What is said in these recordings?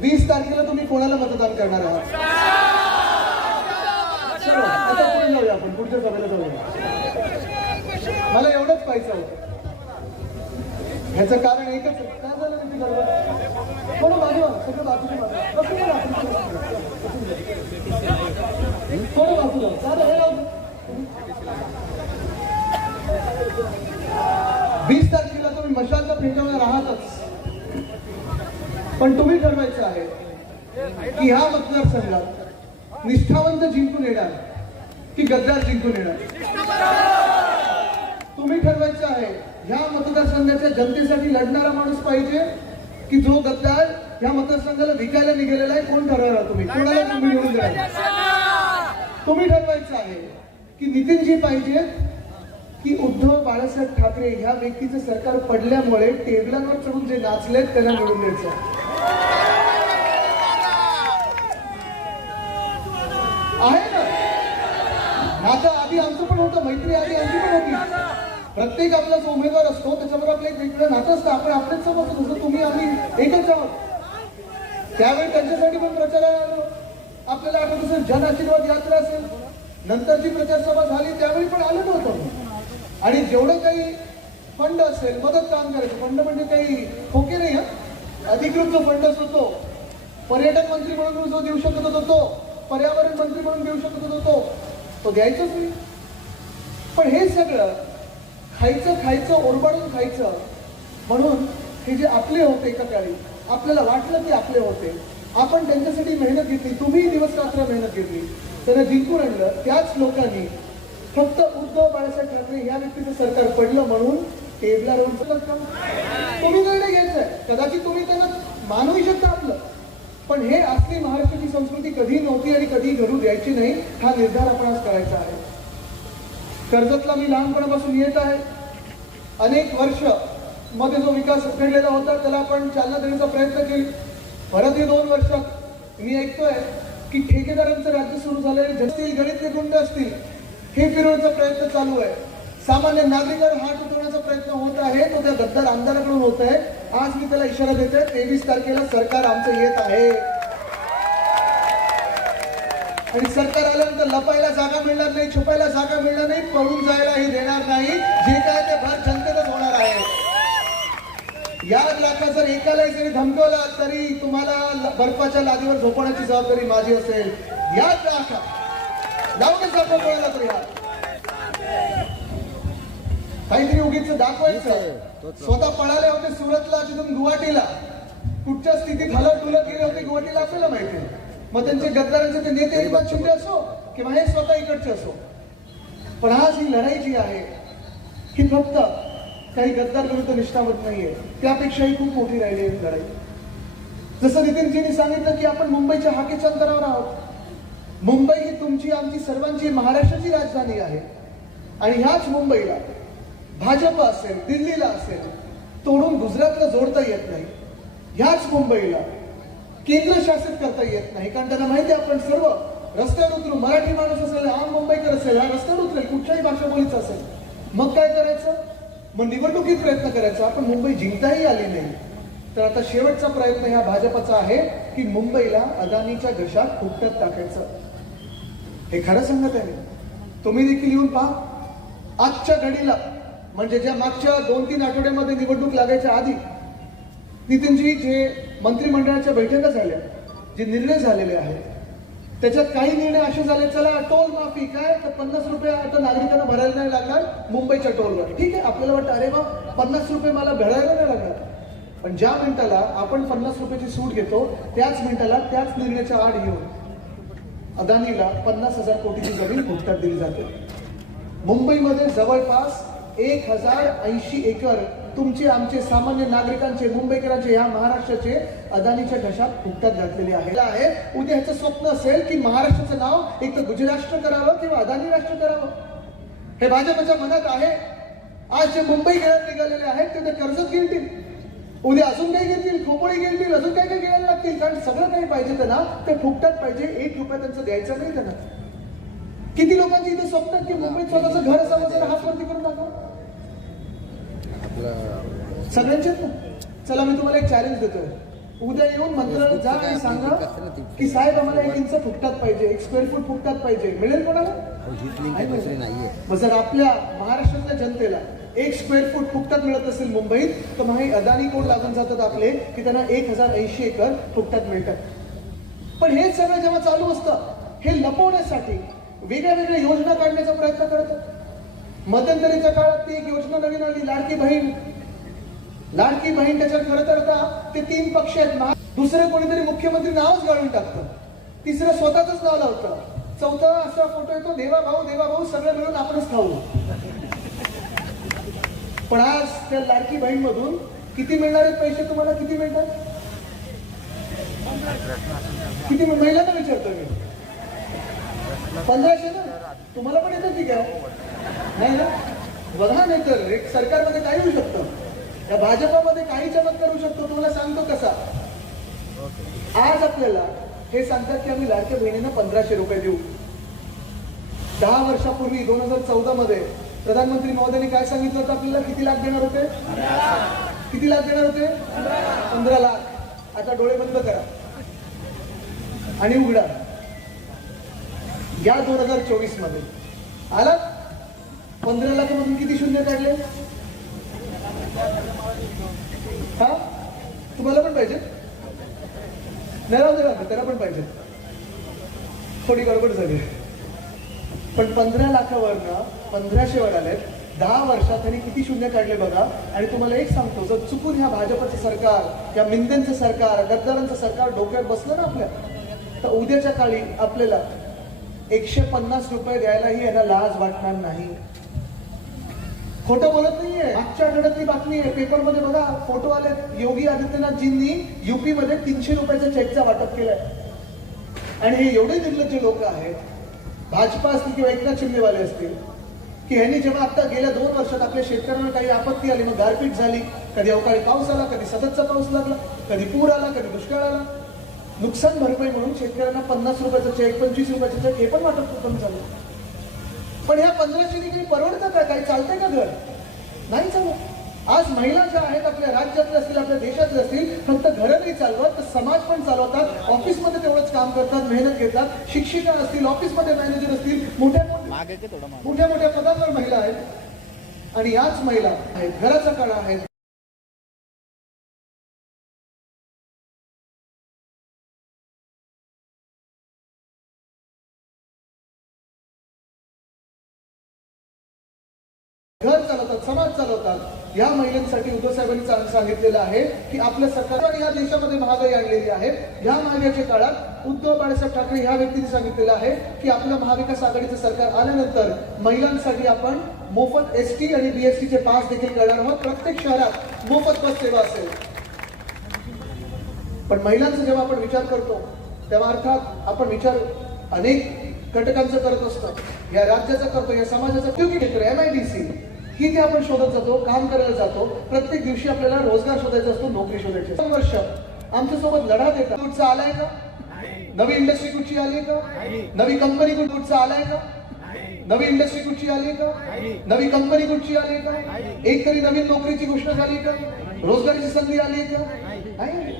वीस तारखेला तुम्ही कोणाला मतदान करणार आहात? चलो, आता पुढे जाऊया आपण पुढच्या सभेला जाऊया. मला एवढंच पाहिजे होतं. ह्याचं कारण एकच काय झालं तुम्ही थोडं मागे सगळं बाजूला थोडं बाजूला वीस तारखेला तुम्ही मशालचा पेटवणार आहातच पण तुम्ही ठरवायचं आहे की ह्या मतदारसंघात निष्ठावंत जिंकून येणार की गद्दार जिंकून येणार? तुम्ही ठरवायचं आहे ह्या मतदारसंघाच्या जनतेसाठी लढणारा माणूस पाहिजे की जो गद्दार ह्या मतदारसंघाला विकायला निघालेला आहे कोण ठरवणार तुम्ही? कोणाला तुम्ही निवडून द्याल? तुम्ही ठरवायचं आहे की नितीनजी पाहिजे की उद्धव बाळासाहेब ठाकरे ह्या व्यक्तीचं सरकार पडल्यामुळे टेबलांवर चढून जे नाचलेत त्यांना निवडून द्यायचं आहे ना? नातं आधी आमचं पण होतं मैत्री आधी आमची पण होती. प्रत्येक आपला जो उमेदवार असतो त्याच्याबरोबर आपलं एक वेगळं नातं असतं. आपण आपल्याच समजतो जसं तुम्ही आम्ही एकच आहोत. त्यावेळी त्यांच्यासाठी पण प्रचाराला आपल्याला आठवत असेल जन आशीर्वाद यात्रा असेल नंतर जी प्रचार सभा झाली त्यावेळी पण आलो नव्हतो. आणि जेवढं काही फंड असेल मदत काम करायचं फंड म्हणजे काही खोके नाही हा? अधिकृत जो फंड असतो तो पर्यटन मंत्री म्हणून जो देऊ शकत होतो तो पर्यावरण मंत्री म्हणून देऊ शकत होतो तो तो द्यायचाच नाही. पण हे सगळं खायचं खायचं ओरबाडून खायचं म्हणून हे जे आपले होते एका काळी आपल्याला वाटलं की आपले होते. आपण त्यांच्यासाठी मेहनत घेतली तुम्ही दिवस रात्र मेहनत घेतली. त्यांना जिंकून आणलं त्याच लोकांनी फक्त उद्धव बाळासाहेब ठाकरे या व्यक्तीचं सरकार पडलं म्हणून टेबलावर तुम्ही निर्णय घ्यायचा आहे. कदाचित तुम्ही त्यांना मानूही शकता आपलं. पण हे असली महाराष्ट्राची संस्कृती कधी नव्हती आणि कधी घडू द्यायची नाही हा निर्धार आपण आज करायचा आहे. कर्जतला मी लहानपणापासून येत आहे. अनेक वर्षमध्ये जो विकास घडलेला होता त्याला आपण चालना देण्याचा प्रयत्न केला. परत हे दोन वर्षात मी ऐकतोय की ठेकेदारांचं राज्य सुरू झालंय गणित गणितले गुंड असतील हे फिरवण्याचा प्रयत्न चालू आहे. सामान्य नागरिकांवर हात उठवण्याचा प्रयत्न होत आहे. तो त्या गद्दार आमदाराकडून होत आहे. आज मी त्याला इशारा देतोय तेवीस तारखेला सरकार आमचं येत आहे. आणि सरकार आल्यानंतर लपायला जागा मिळणार नाही छुपायला जागा मिळणार नाही पळून जायला हे देणार नाही. जे काय ते भर जनतेतच होणार आहे. या लाखा जर एकालाही जरी धमकवला तरी तुम्हाला बर्फाच्या लादीवर झोपवण्याची जबाबदारी माझी असेल. याच लाखा लावूनच आपण कोणाला तरी काहीतरी उगीच दाखवायचं. स्वतः पळाले होते सुरतला तिथून गुवाहाटीला. कुठच्या स्थितीत हलत डुलत गेले होते गुवाहाटीला आपल्याला माहिती आहे. मग त्यांचे गद्दारांचे ते नेते शिंदे असो किंवा हे स्वतः इकडचे असो. पण आज ही लढाई जी आहे ही फक्त काही गद्दार विरुद्ध निष्ठावत नाहीये. त्यापेक्षाही खूप मोठी राहिली आहे लढाई. जसं नितीनजींनी सांगितलं की आपण मुंबईच्या हाकेच्या अंतरावर आहोत. मुंबई ही तुमची आमची सर्वांची महाराष्ट्राची राजधानी आहे. आणि ह्याच मुंबईला भाजप असेल दिल्लीला असेल तोडून गुजरातला जोडता येत नाही. ह्याच मुंबईला केंद्र शासित करता येत नाही. कारण त्यांना माहिती आहे आपण सर्व रस्त्यावर उतरू. मराठी माणूस असेल आम मुंबईकर असेल हा रस्त्यावर उतरेल कुठच्याही भाषा बोलीचा असेल. मग काय करायचं? मग निवडणुकीत प्रयत्न करायचा. आपण मुंबई जिंकताही आली नाही. तर आता शेवटचा प्रयत्न ह्या भाजपचा आहे की मुंबईला अदानीच्या घशात फुकट्यात टाकायचं? हे खरं सांगत आहे तुम्ही देखील येऊन पहा. आजच्या घडीला म्हणजे ज्या मागच्या दोन तीन आठवड्यामध्ये निवडणूक लागायच्या आधी नितीनजी जे मंत्रिमंडळाच्या बैठका झाल्या जे निर्णय झालेले आहेत त्याच्यात काही निर्णय असे झाले चला टोल माफी काय तर पन्नास रुपये आता नागरिकांना भरायला नाही लागणार मुंबईच्या टोलवर. ठीक आहे आपल्याला वाटतं अरे बा पन्नास रुपये मला भरायला नाही लागणार. पण ज्या मिनिटाला आपण पन्नास रुपयाची सूट घेतो त्याच मिनिटाला त्याच निर्णयाच्या आड घेऊन अदानीला पन्नास हजार कोटीची जमीन भुकटात दिली जाते. मुंबईमध्ये जवळपास एक हजार ऐंशी एकर तुमचे आमचे सामान्य नागरिकांचे मुंबईकरांचे या महाराष्ट्राचे अदानीच्या घशात फुकटात घातलेले आहे. उद्या ह्याचं स्वप्न असेल की महाराष्ट्राचं नाव एक तर गुजराष्ट्र करावं किंवा अदानी राष्ट्र करावं. हे भाजपच्या मनात आहे. आज जे मुंबई खेळात निघालेले आहेत ते ते कर्जत गिळतील उद्या अजून काही घेतील खोपोळी घेतील अजून काही काही घ्यायला लागतील. कारण सगळं काही पाहिजे त्यांना ते फुकटात पाहिजे. एक रुपया त्यांचं द्यायचं नाही त्यांना. किती लोकांची इथे स्वप्न आहेत की मुंबईत स्वतःचं घर असावं जरा हात वरती करून ना. चला मी तुम्हाला एक चॅलेंज देतोय. उद्या येऊन मंत्रालयात जा आणि सांगा की साहेब आम्हाला एक इंच फुकटात पाहिजे एक स्क्वेअर फूट फुकटात पाहिजे. मिळेल कोणाला? मग जर आपल्या महाराष्ट्रातल्या जनतेला एक स्क्वेअर फूट फुकटात मिळत असेल मुंबईत तर मग हे अदानी कोण लागून जातात आपले की त्यांना एक हजार ऐंशी एकर फुकटात मिळतात. पण हे सगळं जेव्हा चालू असतं हे लपवण्यासाठी वेगळ्या वेगळ्या योजना काढण्याचा प्रयत्न करतात. मध्यंतरीच्या काळात ती एक योजना नवीन आली लाडकी बहीण. लाडकी बहीण त्याच्यात खरं तर आता ते तीन पक्ष आहेत. ना दुसरे कोणीतरी मुख्यमंत्री नावच गाळून टाकतं. तिसरं स्वतःच नाव लावतं. चौथा असा फोटो येतो देवा भाऊ देवा भाऊ सगळं मिळून आपणच खाऊ. पण आज त्या लाडकी बहीण मधून किती मिळणार आहेत पैसे तुम्हाला? किती मिळतात? किती महिलांना विचारतो मी. पंधराशे ना? तुम्हाला पण येतात ठीक आहे. नाही ना? बघा नाही तर सरकारमध्ये काही होऊ शकतं? या भाजपामध्ये काही चमत्कार होऊ शकतो तुम्हाला सांगतो कसा. आज आपल्याला हे सांगतात की आम्ही लाडक्या बहिणींना पंधराशे रुपये देऊ. दहा वर्षापूर्वी दोन हजार चौदा मध्ये प्रधानमंत्री महोदयांनी काय सांगितलं होतं आपल्याला? किती लाख देणार होते? किती लाख देणार होते? पंधरा लाख. आता डोळे बंद करा. आणि उघडा. या दोन हजार चोवीसमध्ये आला? पंधरा लाखामधून किती शून्य काढले? हा? तुम्हाला पण पाहिजे? नाही राहू दे त्याला पण पाहिजे. थोडी गडबड झाली. पण पंधरा लाखावरनं पंधराशे वर आले दहा वर्षात त्यांनी किती शून्य काढले बघा. आणि तुम्हाला एक सांगतो जर चुकून ह्या भाजपचं सरकार या मिंदेंचं सरकार गद्दारांचं सरकार डोक्यात बसलं ना आपल्या तर उद्याच्या काळी आपल्याला एकशे पन्नास रुपये द्यायलाही यांना लाज वाटणार नाही. खोटं बोलत नाहीये. आजच्या आठवड्यातली बातमी आहे. पेपरमध्ये बघा फोटो आले योगी आदित्यनाथजींनी युपी मध्ये तीनशे रुपयाच्या चेकचा वाटप केलाय. आणि हे एवढे निर्लज्ज लोक आहेत भाजपा असतील किंवा एकनाथ शिंदेवाले असतील की ह्यांनी जेव्हा आता गेल्या दोन वर्षात आपल्या शेतकऱ्यांना काही आपत्ती आली मग गारपीट झाली कधी अवकाळी पाऊस आला कधी सततचा पाऊस लागला कधी पूर आला कधी दुष्काळ आला नुकसान भरपाई म्हणून शेतकऱ्यांना पन्नास रुपयाचा चेक पंचवीस रुपयाचा चेक हे पण वाटप कमी झालं. पण ह्या पंधराशे काही परवडतं का? काही चालतंय का घर? नाही चालत. आज महिला ज्या आहेत आपल्या राज्यातल्या असतील आपल्या देशातल्या असतील फक्त घरं नाही चालवत तर समाज पण चालवतात ऑफिसमध्ये तेवढंच काम करतात मेहनत घेतात शिक्षिका असतील ऑफिसमध्ये मॅनेजर असतील मोठ्या मागे मोठ्या मोठ्या पदांवर महिला आहेत. आणि याच महिला आहेत घराचा काळ आहेत या महिलांसाठी उद्धव साहेबांनी सांगितलेलं आहे की आपल्या सरकार या देशामध्ये महागाई आणलेली आहे. या महागाईच्या काळात उद्धव बाळासाहेब ठाकरे ह्या व्यक्तीने सांगितलेलं आहे की आपलं महाविकास आघाडीचं सरकार आल्यानंतर महिलांसाठी आपण मोफत एस टी आणि बीएसटी चे पास देखील करणार आहोत. प्रत्येक शहरात मोफत बस सेवा असेल. पण महिलांचा जेव्हा आपण विचार करतो तेव्हा अर्थात आपण विचार अनेक घटकांचा करत असतो. या राज्याचा करतो या समाजाचा. उपयोगी क्षेत्र एम आय डी सी ही ते आपण शोधत जातो काम करायला जातो प्रत्येक दिवशी आपल्याला रोजगार शोधायचा असतो नोकरी शोधायची दोन वर्ष आमच्यासोबत लढा देतात कुठचा आलाय का? नवी इंडस्ट्री कुठची आली का? नवी कंपनी कुठचा आलाय का? नवी इंडस्ट्री कुठची आली का? नवी कंपनी कुठची आली का? एक तरी नवीन नोकरीची घोषणा झाली का? रोजगाराची संधी आली का? नाही.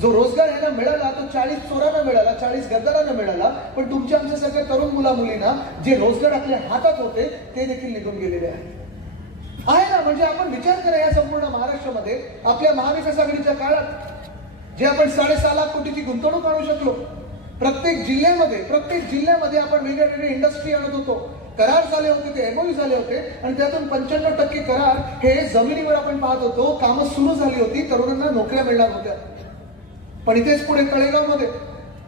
जो रोजगार याला मिळाला तो चाळीस चोरांना मिळाला चाळीस गद्दारांना मिळाला पण तुमच्या आमच्या सगळ्या तरुण मुला मुलींना जे रोजगार आपल्या हातात होते ते देखील निघून गेलेले आहेत. आहे ना म्हणजे आपण विचार करा या संपूर्ण महाराष्ट्रामध्ये आपल्या महाविकास आघाडीच्या काळात जे आपण साडेसहा लाख कोटीची गुंतवणूक आणू शकलो प्रत्येक जिल्ह्यामध्ये प्रत्येक जिल्ह्यामध्ये आपण वेगळ्या वेगळी इंडस्ट्री आणत होतो. करार झाले होते ते एमओयू झाले होते आणि त्यातून पंच्याण्णव टक्के करार हे जमिनीवर आपण पाहत होतो. कामं सुरू झाली होती तरुणांना नोकऱ्या मिळणार होत्या. पण इथेच पुढे तळेगावमध्ये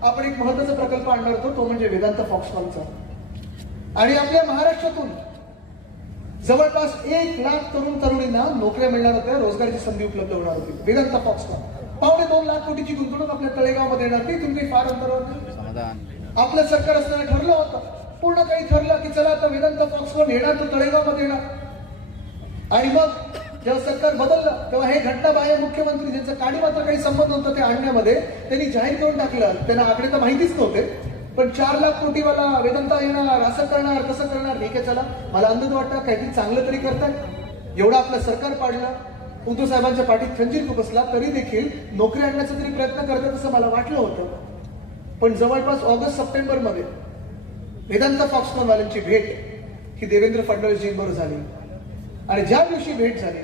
आपण एक महत्त्वाचा प्रकल्प आणणार होतो तो म्हणजे वेदांत फॉक्सकॉनचा आणि आपल्या महाराष्ट्रातून जवळपास एक लाख तरुण तरुणींना नोकऱ्या मिळणार होत्या रोजगाराची संधी उपलब्ध होणार होती. वेदांत फॉक्सकॉन पावणे दोन लाख कोटीची गुंतवणूक आपल्या तळेगावमध्ये येणार. ती तुम्ही फार अंतरावर. समाधान. आपलं सरकार असताना ठरलं होतं. पूर्ण काही ठरलं की चला आता वेदांत फॉक्सकॉन येणार तर तळेगावमध्ये येणार. आणि मग जेव्हा सरकार बदललं तेव्हा हे घटनाबाह्य मुख्यमंत्री ज्यांचं काडी मात्र काही संबंध होता ते आणण्यामध्ये त्यांनी जाहीर करून टाकलं. त्यांना आकडे तर माहितीच नव्हते. पण चार लाख कोटी मला वेदंता येणार असं करणार कसं करणार. ठीक आहे चला. मला अंदाज वाटतं काहीतरी चांगलं तरी करतात. एवढं आपलं सरकार पाडलं उद्धव साहेबांच्या पाठीत खंजीर खुपसला तरी देखील नोकरी आणण्याचा तरी प्रयत्न करतात असं मला वाटलं होतं. पण जवळपास ऑगस्ट सप्टेंबरमध्ये वेदांत फॉक्सकॉन वाल्यांची भेट ही देवेंद्र फडणवीसजींबरोबर झाली. आणि ज्या दिवशी भेट झाली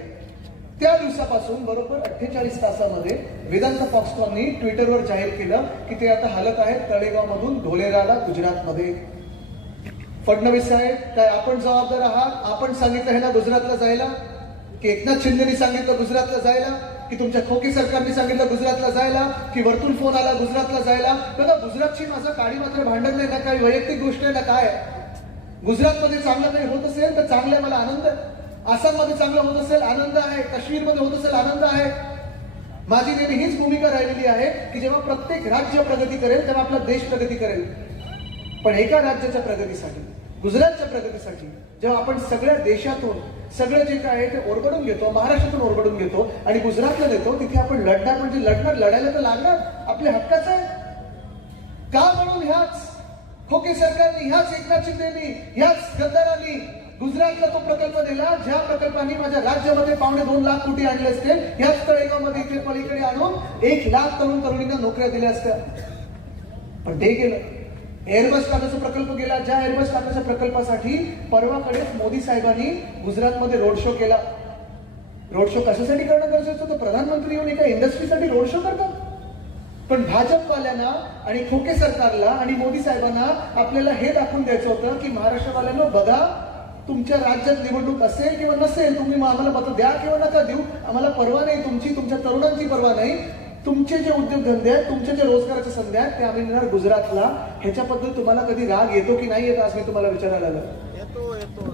त्या दिवसापासून बरोबर अठ्ठेचाळीस तासामध्ये वेदांत फॉक्सकॉननी ट्विटरवर जाहीर केलं की ते आता हलत आहेत तळेगावमधून ढोलेराला गुजरातमध्ये. फडणवीस साहेब काय आपण जबाबदार आहात? आपण सांगितलं हे ना गुजरातला जायला? की एकनाथ शिंदेनी सांगितलं गुजरातला जायला? की तुमच्या खोके सरकारने सांगितलं गुजरातला जायला? की वरतून फोन आला गुजरातला जायला? बघा गुजरातशी माझं काळी मात्र भांडण नाही ना काही वैयक्तिक गोष्ट आहे ना काय गुजरातमध्ये चांगलं नाही होत असेल तर चांगलं आहे मला आनंद आहे. आसाममध्ये चांगलं होत असेल आनंद आहे. काश्मीरमध्ये होत असेल आनंद आहे. माझी नेहमी हीच भूमिका राहिलेली आहे की जेव्हा प्रत्येक राज्य प्रगती करेल तेव्हा आपला देश प्रगती करेल. पण एका राज्याच्या प्रगतीसाठी गुजरातच्या प्रगतीसाठी जेव्हा आपण सगळ्या देशातून सगळं जे काय आहे ते ओरबडून घेतो महाराष्ट्रातून ओरबडून घेतो आणि गुजरातला देतो तिथे आपण लढणार म्हणजे लढणार लढायला तर लागणार. आपल्या हक्काचं आहे. का म्हणून ह्याच खोके सरकारने ह्याच एकनाथ शिंदेनी ह्याच गद्दारांनी गुजरातला तो प्रकल्प दिला ज्या प्रकल्पाने माझ्या राज्यामध्ये पावणे दोन लाख कोटी आणले असते ह्याच तळेगावमध्ये इथे पलीकडे आणून एक लाख तरुण तरुणींना नोकऱ्या दिल्या असत्या. पण ते गेलं. एअरबस काढण्याचा प्रकल्प गेला. ज्या एअरबस काढण्याच्या प्रकल्पासाठी परवाकडेच मोदी साहेबांनी गुजरातमध्ये रोड शो केला. रोड शो कशासाठी करणं गरजेचं होतं? प्रधानमंत्री येऊन एका इंडस्ट्रीसाठी रोड शो करतात. पण भाजपवाल्यांना आणि खोके सरकारला आणि मोदी साहेबांना आपल्याला हे दाखवून द्यायचं होतं की महाराष्ट्रवाल्यांना बघा तुमच्या राज्यात निवडणूक असेल किंवा नसेल तुम्ही आम्हाला मत द्या किंवा नका देऊ. आम्हाला परवा नाही तुमची तुमच्या तरुणांची परवा नाही. तुमचे जे उद्योगधंदे आहेत तुमचे जे रोजगाराच्या संधी आहेत ते आम्ही नेणार गुजरातला. ह्याच्याबद्दल तुम्हाला कधी राग येतो की नाही येतो आज मी तुम्हाला विचारायला आलं. येतो येतो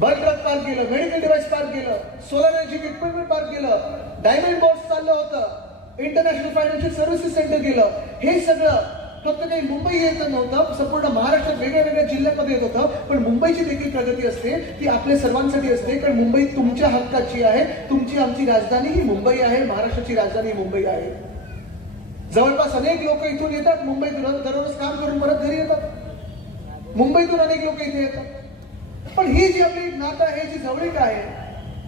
ट्रक पार्क केलं मेडिकल डिव्हाइस पार्क केलं सोलर एनर्जी इक्विपमेंट पार्क केलं डायमंड बॉक्स चाललं होतं. इंटरनॅशनल फायनान्शियल सर्व्हिसेस सेंटर केलं. हे सगळं फक्त काही मुंबई येत नव्हतं संपूर्ण महाराष्ट्रात वेगळ्या वेगळ्या जिल्ह्यामध्ये येत होतं. पण मुंबईची देखील प्रगती असते ती आपल्या सर्वांसाठी असते. कारण मुंबई तुमच्या हक्काची आहे. तुमची आमची राजधानी ही मुंबई आहे. महाराष्ट्राची राजधानी मुंबई आहे. जवळपास अनेक लोक इथून येतात मुंबईतून. दररोज काम करून परत घरी येतात. मुंबईतून अनेक लोक इथे येतात. पण ही जी आपली नातं आहे जी जवळीक आहे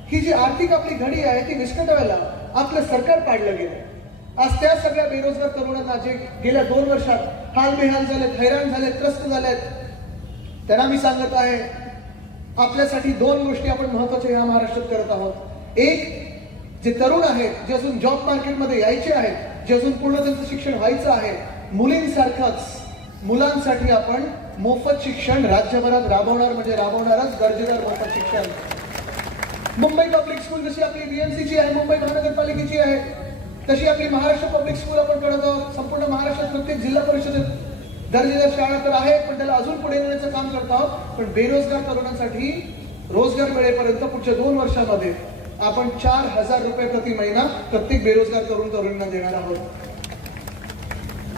ही जी आर्थिक आपली घडी आहे ती विस्कटवायला आपलं सरकार पाडलं गेलं. आज त्या सगळ्या बेरोजगार तरुणांना जे गेल्या दोन वर्षात हाल बेहाल झालेत हैराण झालेत त्रस्त झालेत त्यांना मी सांगत आहे आपल्यासाठी दोन गोष्टी आपण महत्त्वाच्या या महाराष्ट्रात करत आहोत. एक जे तरुण आहेत जे अजून जॉब मार्केटमध्ये यायचे आहेत जे अजून पूर्ण त्यांचं शिक्षण व्हायचं आहे मुलींसारखंच मुलांसाठी आपण मोफत शिक्षण राज्यभरात राबवणार म्हणजे राबवणारच दर्जेदार मोफत शिक्षण. मुंबई पब्लिक स्कूल जशी आपली बीएमसीची आहे मुंबई महानगरपालिकेची आहे तशी आपली महाराष्ट्र पब्लिक स्कूल आपण करत आहोत. संपूर्ण महाराष्ट्रात प्रत्येक जिल्हा परिषदेत दर्जेदार शाळा तर आहे पण त्याला अजून पुढे नेण्याचं काम करत आहोत. पण बेरोजगार तरुणांसाठी रोजगार मिळेपर्यंत पुढच्या दोन वर्षामध्ये आपण चार हजार रुपये प्रति महिना प्रत्येक बेरोजगार तरुण तरुणींना देणार आहोत.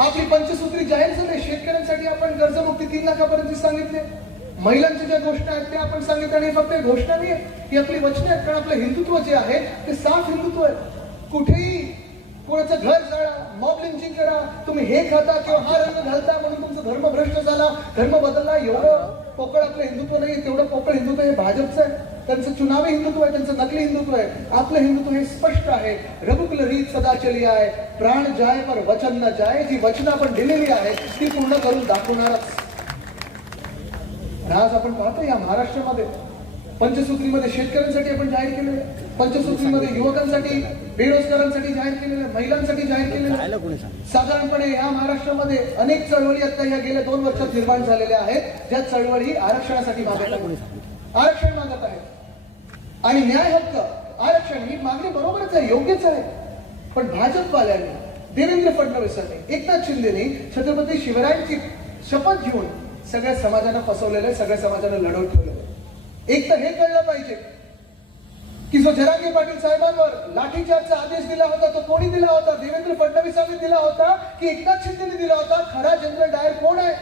आपली पंचसूत्री जाहीर झाली. शेतकऱ्यांसाठी आपण कर्जमुक्ती तीन लाखापर्यंत सांगितले. महिलांच्या ज्या घोषणा आहेत त्या आपण सांगितल्या आणि फक्त घोषणा नाही आहे ही आपली वचने आहेत कारण आपलं हिंदुत्व जे आहे ते साफ हिंदुत्व आहे. कुठेही कोणाचं घर जाळा मॉब लिंचिंग करा तुम्ही हे खाता किंवा हा रंग घालता म्हणून तुमचा धर्म भ्रष्ट झाला. धर्म बदलला एवढं पोकळ आपलं हिंदुत्व नाही तेवढं पोकळ हिंदुत्व हे भाजपचं आहे. त्यांचं चुनावी हिंदुत्व आहे त्यांचं नकली हिंदुत्व आहे. आपलं हिंदुत्व हे स्पष्ट आहे. रघुकुल रीत सदा चली आहे. प्राण जाय पर वचन न जाय जी वचनं आपण दिलेली आहे ती पूर्ण करून दाखवणारच. आज आपण पाहतो या महाराष्ट्रामध्ये. पंचसूत्रीमध्ये शेतकऱ्यांसाठी आपण जाहीर केलेलं आहे. पंचसूत्रीमध्ये युवकांसाठी बेरोजगारांसाठी जाहीर केलेलं आहे, महिलांसाठी जाहीर केलेलं. साधारणपणे या महाराष्ट्रामध्ये अनेक चळवळी आता या गेल्या दोन वर्षात निर्माण झालेल्या आहेत. ज्या चळवळी आरक्षणासाठी मागत आहेत. आरक्षण मागत आहेत. आणि न्याय हक्क आरक्षण ही मागणी बरोबरच आहे योग्यच आहे. पण भाजपवाल्यांनी देवेंद्र फडणवीसांनी एकनाथ शिंदेनी छत्रपती शिवरायांची शपथ घेऊन सगळ्या समाजानं फसवलेलं आहे सगळ्या समाजानं लढवून ठेवलेलं आहे. एक तर हे कळलं पाहिजे की जो जरांगे पाटील साहेबांवर लाठीचार्जचा आदेश दिला होता तो कोणी दिला होता? देवेंद्र फडणवीसांनी दिला होता की एकनाथ शिंदेने दिला होता? खरा जनरल डायर कोण आहे?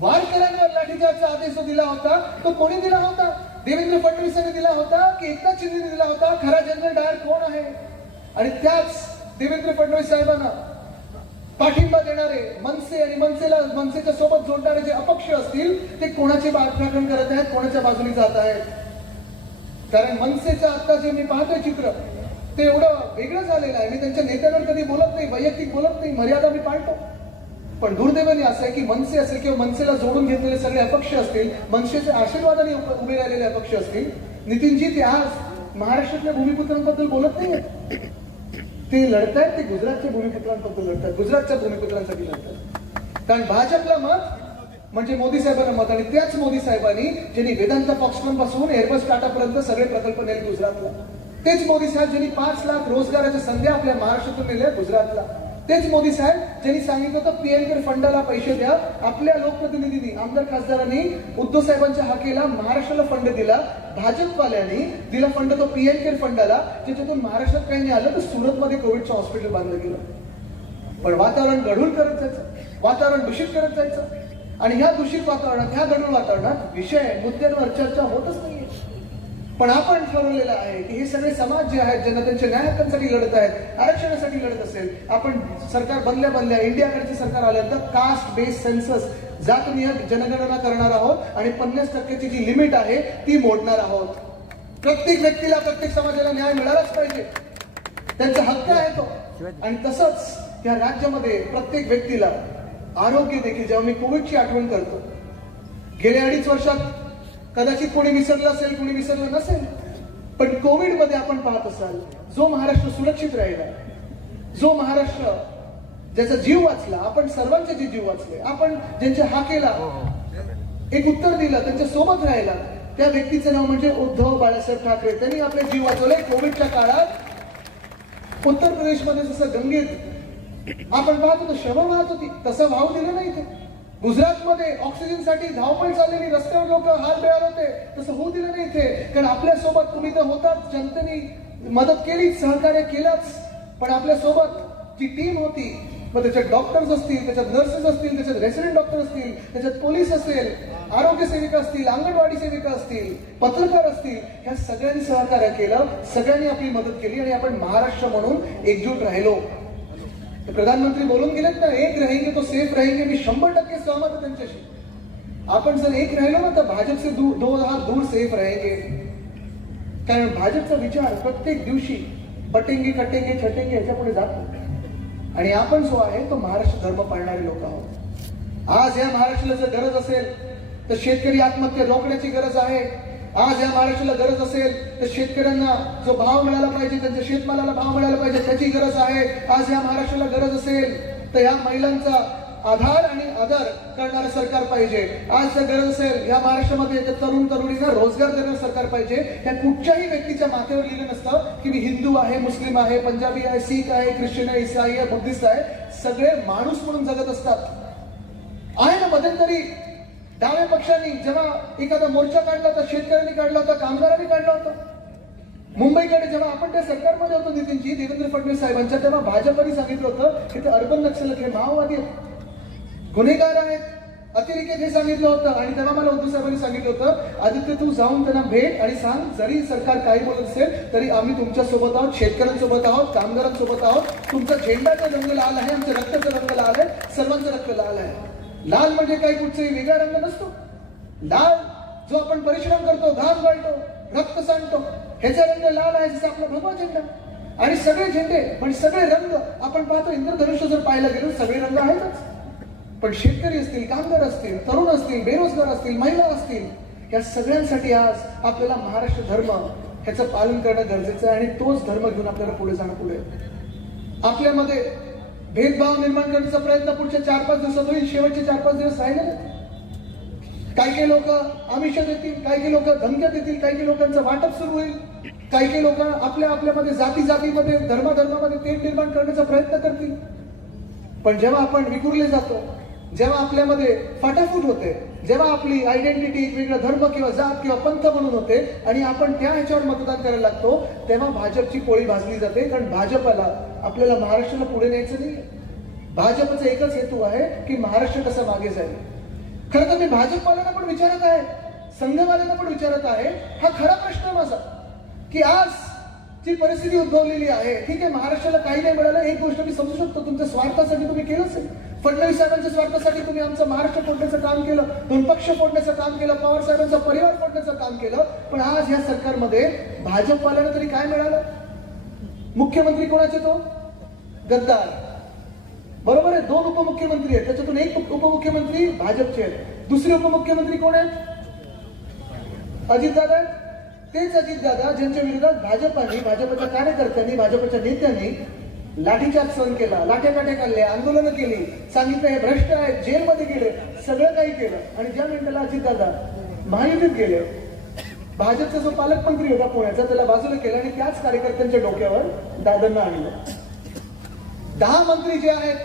वारकऱ्यांवर लाठीचार्जचा आदेश जो दिला होता तो कोणी दिला होता? देवेंद्र फडणवीसांनी दिला होता की एकनाथ शिंदेने दिला होता? खरा जनरल डायर कोण आहे? आणि त्याच देवेंद्र फडणवीस साहेबांना पाठिंबा देणारे मनसे आणि मनसेला मनसेच्या सोबत जोडणारे जे अपक्ष असतील ते कोणाचे पाठराखण करत आहेत कोणाच्या बाजूने जात आहेत? कारण मनसेचं आता जे मी पाहतोय चित्र ते एवढं वेगळं झालेलं आहे. मी त्यांच्या नेत्यांवर कधी बोलत नाही वैयक्तिक बोलत नाही मर्यादा मी पाळतो. पण दुर्दैवाने असं आहे की मनसे असेल किंवा मनसेला जोडून घेतलेले सगळे अपक्ष असतील मनसेच्या आशीर्वादाने उभे राहिलेले अपक्ष असतील नितीनजी ते आज महाराष्ट्रातल्या भूमिपुत्रांबद्दल बोलत नाही ते लढतायत ते गुजरातच्या भूमिपुत्रांबद्दल लढतात गुजरातच्या भूमिपुत्रांसाठी लढतात कारण भाजपला मत म्हणजे मोदी साहेबांना मत आणि त्याच मोदी साहेबांनी ज्यांनी वेदांत फॉक्सकॉनपासून एअरबस टाटापर्यंत सगळे प्रकल्प नेले गुजरातला. तेच मोदी साहेब ज्यांनी पाच लाख रोजगाराच्या संध्या आपल्या महाराष्ट्रातून नेल्या गुजरातला. तेच मोदी साहेब ज्यांनी सांगितलं होतं पीएम केअर फंडाला पैसे द्या आपल्या लोकप्रतिनिधींनी आमदार खासदारांनी उद्धव साहेबांच्या हाकेला महाराष्ट्राला फंड दिला भाजपवाल्यांनी दिला फंड तो पीएम केअर फंडाला ज्याच्यातून महाराष्ट्रात काही नाही आलं तर सुरतमध्ये कोविडचं हॉस्पिटल बांधलं गेलं पण वातावरण गढूळ करत जायचं वातावरण दूषित करत जायचं. आणि ह्या दूषित वातावरणात ह्या गडूळ वातावरणात विषय मुद्द्यांवर चर्चा होतच नाहीये. पण आपण ठरवलेलं आहे की हे सगळे समाज जे आहेत ज्यांना त्यांच्या न्याय हक्कांसाठी लढत आहेत आरक्षणासाठी लढत असेल आपण सरकार बनल्या बनल्या इंडियाकडचे सरकार आल्यानंतर कास्ट बेस्ड सेन्सस जातनीय जनगणना करणार आहोत आणि पन्नास टक्क्याची जी लिमिट आहे ती मोडणार आहोत. प्रत्येक व्यक्तीला प्रत्येक समाजाला न्याय मिळालाच पाहिजे. त्यांचा हक्क आहे तो. आणि तसंच त्या राज्यामध्ये प्रत्येक व्यक्तीला आरोग्य देखील जेव्हा मी कोविडची आठवण करतो. गेल्या अडीच वर्षात कदाचित कोणी विसरलं असेल कोणी विसरलं नसेल पण कोविडमध्ये आपण पाहत असाल जो महाराष्ट्र सुरक्षित राहिला जो महाराष्ट्र ज्याचा जीव वाचला आपण सर्वांचे जे जीव वाचले आपण ज्यांच्या हाकेला एक उत्तर दिलं त्यांच्यासोबत राहिला त्या व्यक्तीचं नाव म्हणजे उद्धव बाळासाहेब ठाकरे. त्यांनी आपले जीव वाचवले कोविडच्या काळात. उत्तर प्रदेशमध्ये जसं गंगेत आपण पाहत होतो शव वाहत होती. तसं वाहू दिलं नाही ते. गुजरातमध्ये ऑक्सिजनसाठी धावपळ चाललेली रस्त्यावर लोक हात मिळाले होते. तसं होऊ दिलं नाही इथे कारण आपल्यासोबत तुम्ही तर होतात जनतेने मदत केली सहकार्य केलंच. पण आपल्यासोबत जी टीम होती मग त्याच्यात डॉक्टर्स असतील त्याच्यात नर्सेस असतील त्याच्यात रेसिडेंट डॉक्टर असतील त्याच्यात पोलीस असेल आरोग्य सेविका असतील अंगणवाडी सेविका असतील पत्रकार असतील ह्या सगळ्यांनी सहकार्य केलं सगळ्यांनी आपली मदत केली आणि आपण महाराष्ट्र म्हणून एकजूट राहिलो. ते प्रधानमंत्री बोलून गेलेत ना एक रहेंगे तो सेफ रहेंगे मी शंभर टक्के सहमत आहे त्यांच्याशी. आपण जर एक राहिलो ना तर भाजप से दूर दो हात दूर सेफ राहेंगे कारण भाजपचा विचार प्रत्येक दिवशी पटेंगे कटेंगे छटेंगे ह्याच्या पुढे आणि आपण जो आहे तो महाराष्ट्र धर्म पाळणारे लोक आहोत. आज या महाराष्ट्राला जर गरज असेल तर शेतकरी आत्महत्या रोखण्याची गरज आहे. आज या महाराष्ट्राला गरज असेल तर शेतकऱ्यांना जो भाव मिळाला पाहिजे त्यांच्या शेतमालाला भाव मिळाला पाहिजे त्याची गरज आहे. आज या महाराष्ट्राला गरज असेल तर या महिलांचा आधार आणि आदर करणारं सरकार पाहिजे. आज जर गरज असेल या महाराष्ट्रामध्ये तर तरुण तरुणींना रोजगार देणारं सरकार पाहिजे. या कुठच्याही व्यक्तीच्या माथ्यावर लिहिलं नसतं की मी हिंदू आहे मुस्लिम आहे पंजाबी आहे सिख आहे ख्रिश्चन आहे इसाई आहे बुद्धिस्ट आहे. सगळे माणूस म्हणून जगत असतात. आहे ना मध्यंतरी डाव्या पक्षांनी जेव्हा एखादा मोर्चा काढला होता शेतकऱ्यांनी काढला होता कामगारांनी काढला होता. मुंबईकडे जेव्हा आपण त्या सरकारमध्ये होतो नितीनजी देवेंद्र फडणवीस साहेबांच्या तेव्हा भाजपने सांगितलं होतं की ते अर्बन नक्षलक हे माओवादी आहेत. गुन्हेगार आहेत. अतिरिक्त हे सांगितलं होतं आणि तेव्हा मला उद्धव साहेबांनी सांगितलं होतं आदित्य तू जाऊन त्यांना भेट आणि सांग जरी सरकार काही बोलत असेल तरी आम्ही तुमच्यासोबत आहोत शेतकऱ्यांसोबत आहोत कामगारांसोबत आहोत. तुमचा झेंडाचा रंग लाल आहे आमच्या रक्ताचा रंग लाल आहे सर्वांचा रक्त लाल आहे. लाल म्हणजे काही कुठचाही वेगळा रंग नसतो. लाल जो आपण परिश्रम करतो घाम गाळतो रक्त सांडतो ह्याचा रंग लाल आहे जसं आपला भगवा झेंडा. आणि सगळे झेंडे पण सगळे रंग आपण पाहतो इंद्रधनुष्य जर पाहायला गेलो तर सगळे रंग आहेतच. पण शेतकरी असतील कामगार असतील तरुण असतील बेरोजगार असतील महिला असतील या सगळ्यांसाठी आज आपल्याला महाराष्ट्र धर्म ह्याचं पालन करणं गरजेचं आहे आणि तोच धर्म घेऊन आपल्याला पुढे जाणं पुढे. आपल्यामध्ये भेदभाव निर्माण करण्याचा प्रयत्न पुढच्या चार पाच दिवसात होईल. शेवटचे चार पाच दिवस राहिले नाही काही काही लोक आमिष देतील काही काही लोक धमक्या देतील काही काही लोकांचं वाटप सुरू होईल. काही काही लोक आपल्या आपल्यामध्ये जाती जातीमध्ये धर्माधर्मामध्ये तेल निर्माण करण्याचा प्रयत्न करतील. पण जेव्हा आपण विखुरले जातो जेव्हा आपल्यामध्ये फाटाफूट होते जेव्हा आपली आयडेंटिटी वेगळा धर्म किंवा जात किंवा पंथ म्हणून होते आणि आपण त्या ह्याच्यावर मतदान करायला लागतो तेव्हा भाजपची पोळी भाजली जाते. कारण भाजपला आपल्याला महाराष्ट्राला पुढे न्यायचं नाही भाजपचा एकच हेतू आहे की महाराष्ट्र कसं मागे जाईल. खरं तर मी भाजपवाल्यांना पण विचारत आहे संघवाल्यांना पण विचारत आहे. हा खरा प्रश्न माझा की आज जी परिस्थिती उद्भवलेली आहे ठीक आहे महाराष्ट्राला काही नाही मिळालं एक गोष्ट मी समजू शकतो तुमच्या स्वार्थासाठी तुम्ही केलं असेल फडणवीस साहेबांच्या स्वार्थासाठी तुम्ही आमचं महाराष्ट्र फोडण्याचं काम केलं दोन पक्ष फोडण्याचं काम केलं पवार साहेबांचा परिवार फोडण्याचं काम केलं पण आज या सरकारमध्ये भाजपवाल्यांना तरी काय मिळालं? मुख्यमंत्री कोणाचे तो? गद्दार. बरोबर आहे दोन उपमुख्यमंत्री आहेत त्याच्यातून एक उपमुख्यमंत्री भाजपचे आहेत. दुसरे उपमुख्यमंत्री कोण आहेत? अजितदादा आहेत? तेच अजितदादा ज्यांच्या विरोधात भाजपाने भाजपच्या कार्यकर्त्यांनी भाजपच्या नेत्यांनी लाठीचार्ज सहन केला लाठ्या काठ्या काढल्या आंदोलनं केली. सांगितलं हे भ्रष्ट आहेत जेलमध्ये गेले सगळं काही केलं. आणि ज्या मिनिटाला अजितदादा महायुतीत गेले भाजपचा जो पालकमंत्री होता पुण्याचा त्याला बाजूला केलं आणि त्याच कार्यकर्त्यांच्या डोक्यावर दादांना आणलं. दहा मंत्री जे आहेत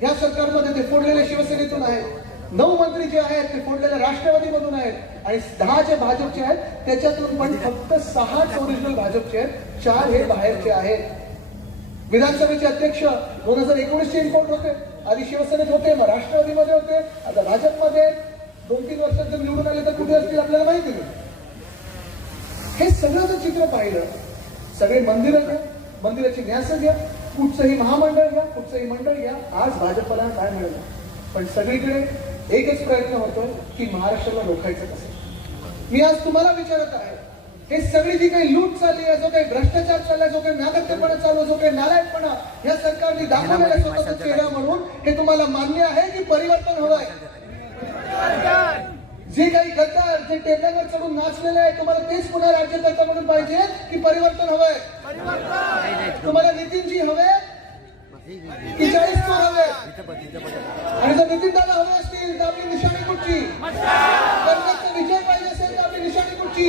ह्या सरकारमध्ये ते फोडलेले शिवसेनेतून आहेत. नऊ मंत्री जे आहेत ते फोडलेल्या राष्ट्रवादीमधून आहेत. आणि दहा जे भाजपचे आहेत त्याच्यातून पण फक्त सहाच ओरिजिनल भाजपचे आहेत चार हे बाहेरचे आहेत. विधानसभेचे अध्यक्ष दोन हजार एकोणीसचे इम्पोर्ट होते. आधी शिवसेनेत होते मग राष्ट्रवादीमध्ये होते. आता भाजपमध्ये दोन तीन वर्षात जर निवडून आले तर कुठे असतील आपल्याला माहिती नाही. हे सगळं जर चित्र पाहिलं सगळे मंदिरं घ्या मंदिराची न्यास घ्या कुठचंही महामंडळ घ्या कुठचंही मंडळ घ्या आज भाजपला काय मिळालं? पण सगळीकडे एकच प्रयत्न होतो की महाराष्ट्राला रोखायचं कसं? मी आज तुम्हाला विचारत आहे हे सगळी जी काही लूट चालली आहे जो काही भ्रष्टाचार चाललाय जो काही नागरिकपणा चालू आहे, जो काही नालायकपणा या सरकारने दाखवलेला स्वतःचा चेहरा म्हणून हे तुम्हाला मान्य आहे की परिवर्तन हवं आहे? जे काही गद्दार जे टेबलावर चढून नाचलेले आहे तुम्हाला तेच पुन्हा राज्यकर्ता म्हणून पाहिजे की परिवर्तन हवंय तुम्हाला नितीनजी हवे की चाळीस चोर हवे. आणि जर नितीन दादा हवे असतील तर आपली निशाणी कुठची विजय पाहिजे असेल तर आपली निशाणी कुठची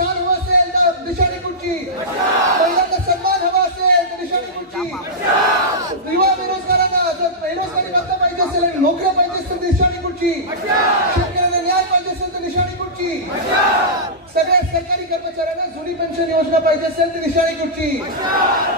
स्थान हवं असेल तर निशाणी कुठची महिलांचा सन्मान हवा असेल तर निशाणी कुठची युवा बेरोजगारांना जर बेरोजगारी भत्ता पाहिजे असेल आणि नोकऱ्या पाहिजे असेल तर निशाणी कुठची शेतकऱ्यांना न्याय पाहिजे असेल तर निशाणी कुठची सगळ्या सरकारी कर्मचाऱ्यांना जुनी पेन्शन योजना पाहिजे असेल तर निशाणी कुठची